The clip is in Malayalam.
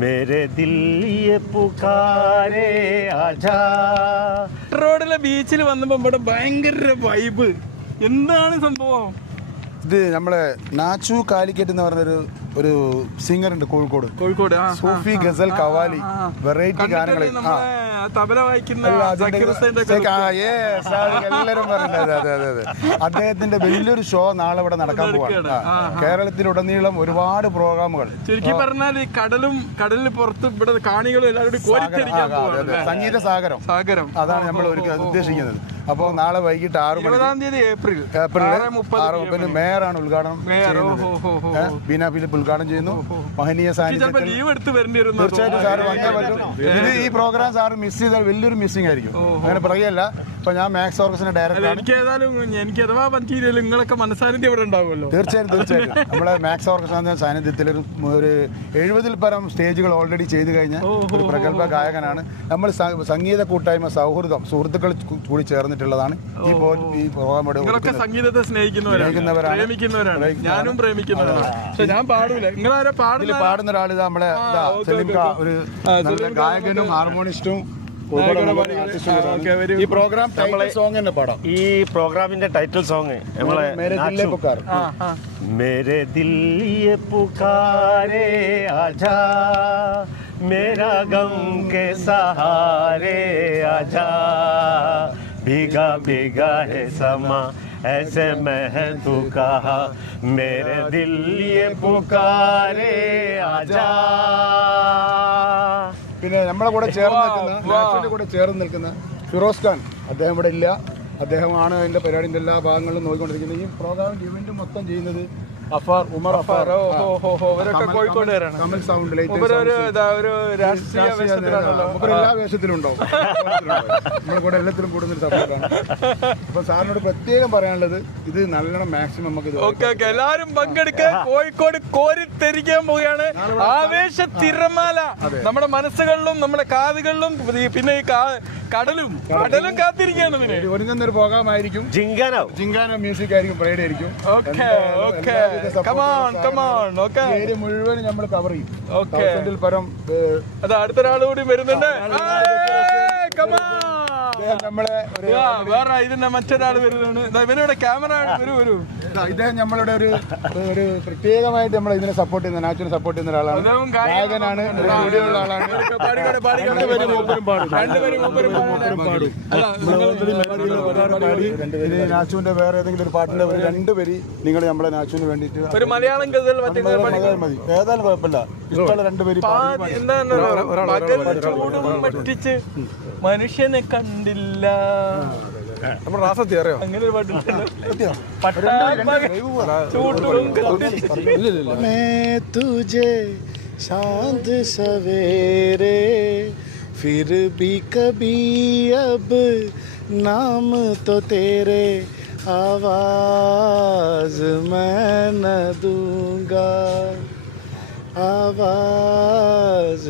मेरे दिल ये पुकारे आजा. റോഡിലെ ബീച്ചിൽ വന്നപ്പോ ഇവിടെ ഭയങ്കര വൈബ്. എന്താണ് സംഭവം? ഇത് നമ്മളെ നാച്ചു കാലിക്കറ്റ് എന്ന് പറഞ്ഞൊരു സിംഗർ ഉണ്ട് കോഴിക്കോട്. സൂഫി ഗസൽ കവാലി വെറൈറ്റി ഗാനങ്ങൾ തബല വായിക്കുന്ന എല്ലാരും പറയുന്നത്. അതെ അദ്ദേഹത്തിന്റെ വലിയൊരു ഷോ നാളെ ഇവിടെ നടക്കാൻ പോവാണ്. കേരളത്തിലുടനീളം ഒരുപാട് പ്രോഗ്രാമുകൾ. ശരിക്കും പറഞ്ഞാൽ ഈ കടലിന് പുറത്ത് ഇവിടെ കാണികളും എല്ലാവരും സംഗീത സാഗരം അതാണ് നമ്മൾ ഉദ്ദേശിക്കുന്നത്. അപ്പോൾ നാളെ വൈകിട്ട് 6 മണി ഏപ്രിൽ 6 മേയറാണ് ഉദ്ഘാടനം ചെയ്യുന്നത്. ബീന ഫിലിപ്പ് ഉദ്ഘാടനം ചെയ്യുന്നു. മഹനീയ സാന്നിധ്യം. തീർച്ചയായിട്ടും സാറ് വന്നേ പറ്റും. ഇത് ഈ പ്രോഗ്രാം സാറ് മിസ് ചെയ്താൽ വലിയൊരു മിസ്സിംഗ് ആയിരിക്കും. അങ്ങനെ പറയല്ല. ഇപ്പൊ ഞാൻ മാക്സ് ഓർക്കസിന്റെ ഡയറക്ടറാണ്. തീർച്ചയായിട്ടും നമ്മളെ മാക്സ് ഓർക്കസ് സാന്നിധ്യത്തിൽ ഒരു 70-ൽ പരം സ്റ്റേജുകൾ ഓൾറെഡി ചെയ്തു കഴിഞ്ഞ ഒരു പ്രഗത്ഭ ഗായകനാണ്. നമ്മൾ സംഗീത കൂട്ടായ്മ സൗഹൃദം സുഹൃത്തുക്കൾ കൂടി ചേർന്നിട്ടുള്ളതാണ് ഈ പ്രോഗ്രാം. സംഗീതത്തെ സ്നേഹിക്കുന്നവരാണ്, ഞാനും പ്രേമിക്കുന്നവരാണ്. ഞാൻ പാടൂല. പാടുന്ന ഒരാൾ നമ്മളെ ഒരു ഗായകനും ഹാർമോണിസ്റ്റും. ഈ പ്രോഗ്രാം സോങ് തന്നെ പാടാം. ഈ പ്രോഗ്രാമിന്റെ ടൈറ്റിൽ സോങ് मेरे दिल ये पुकारे आजा, मेरा गम के सहारे आजा, भीगा भीगा है समा ऐसे मैं तू कहा, मेरे दिल ये पुकारे आजा. പിന്നെ നമ്മളെ കൂടെ ചേർന്ന് നിൽക്കുന്ന ഫിറോസ് ഖാൻ, അദ്ദേഹം ഇവിടെ ഇല്ല. അദ്ദേഹമാണ് അതിന്റെ പരിപാടിന്റെ എല്ലാ ഭാഗങ്ങളും നോക്കിക്കൊണ്ടിരിക്കുന്നത്. ഈ പ്രോഗ്രാമിന്റെ ഇവന്റ് മൊത്തം ചെയ്യുന്നത് ഉമർ അഫാർ. കമൽ സൗണ്ട് എല്ലാ വേഷത്തിലും ഉണ്ടാവും. നമ്മളെ കൂടെ എല്ലാത്തിലും കൂടുതൽ സപ്പോർട്ടാണ്. അപ്പൊ സാറിനോട് പ്രത്യേകം പറയാനുള്ളത്, ഇത് നല്ലോണം മാക്സിമം നമുക്ക് എല്ലാവരും പങ്കെടുക്കുക. കോഴിക്കോട് കോരിത്തെരിക്കാൻ പോവുകയാണ്. ആവേശ തിരമാല നമ്മുടെ മനസ്സുകളിലും നമ്മുടെ കാതുകളിലും പിന്നെ ഈ കടലും കാത്തിരിക്കുകയാണ്. ഒരുങ്ങുന്ന ഒരു പ്രോഗ്രാമായിരിക്കും. ജിങ്കാനോ മ്യൂസിക് ആയിരിക്കും, പരേഡ് ആയിരിക്കും. ഏരിയ മുഴുവൻ നമ്മൾ കവർ ചെയ്യും. 1000-ൽ പരം. അടുത്തൊരാൾ കൂടി വരുന്നുണ്ട്. വേറെ ഇതിന്റെ മറ്റൊരാൾ വരുന്നുണ്ട്. ഇവരുടെ ക്യാമറ വരൂ. ഇദ്ദേഹം നമ്മളുടെ ഒരു പ്രത്യേകമായിട്ട് നമ്മൾ ഇതിനെ സപ്പോർട്ട് ചെയ്യുന്ന, നാച്ചുറൽ സപ്പോർട്ട് ചെയ്യുന്ന ഒരാളാണ്. ഗായകനാണ്, വീഡിയോയുള്ള ആളാണ്. നാച്ചുവിന്റെ വേറെ ഏതെങ്കിലും ഒരു പാട്ടിന്റെ 2 വരി നിങ്ങൾ നമ്മളെ നാച്ചുവിന് വേണ്ടിയിട്ട് ഒരു മലയാളം ഗസൽ മതി. ഏതായാലും കുഴപ്പമില്ല. ഇഷ്ടമുള്ള 2 വരി മനുഷ്യനെ കണ്ടില്ല. അങ്ങനെ ഒരു പാട്ടില്ല. തുझे शांत सवेरे फिर भी कभी अब नाम तो तेरे आवाज मैं न दूंगा, आवाज